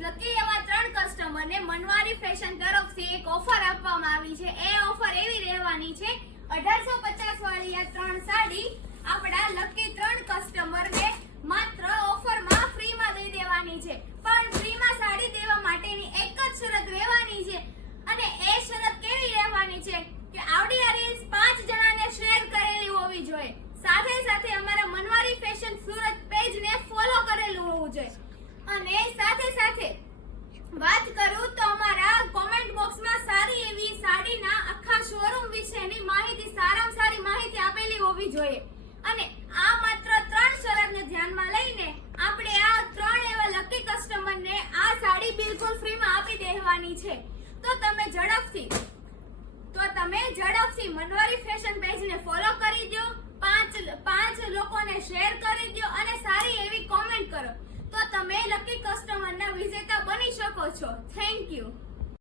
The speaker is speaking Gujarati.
લકી એવા 3 કસ્ટમરને મનવારી ફેશન તરફથી એક ઓફર આપવામાં આવી છે। એ ઓફર એવી રહેવાની છે 1850 વાળી આ 3 સાડી આપણા લકી 3 કસ્ટમરને માત્ર ઓફરમાં ફ્રીમાં દઈ દેવાની છે। પણ ફ્રીમાં સાડી દેવા માટેની એક જ શરત રહેવાની છે અને એ શરત કેવી રહેવાની છે કે આવડી આ રીલ્સ 5 જણાને શેર કરેલી હોવી જોઈએ, સાથે સાથે અમારા મનવારી ફેશન સુરત પેજને ફોલો કરેલું હોવું જોઈએ અને સાથે સાથે વાત કરું તો અમારા કોમેન્ટ બોક્સમાં સારી એવી સાડીના આખા શોરૂમ વિશેની માહિતી, સારામાં સારી માહિતી આપેલી હોવી જોઈએ અને આ માત્ર 3 શરતને ધ્યાનમાં લઈને આપણે આ 3 એવા લકી કસ્ટમરને આ સાડી બિલકુલ ફ્રીમાં આપી દેવાની છે। તો તમે ઝડપથી મનવારી ફેશન પેજને ફોલો કરી દો, 5 લોકોને શેર કરી દો અને સારી એવી કોમેન્ટ કરો તો તમે લકી કસ્ટમરના વિજેતા બની શકો છો। Thank you.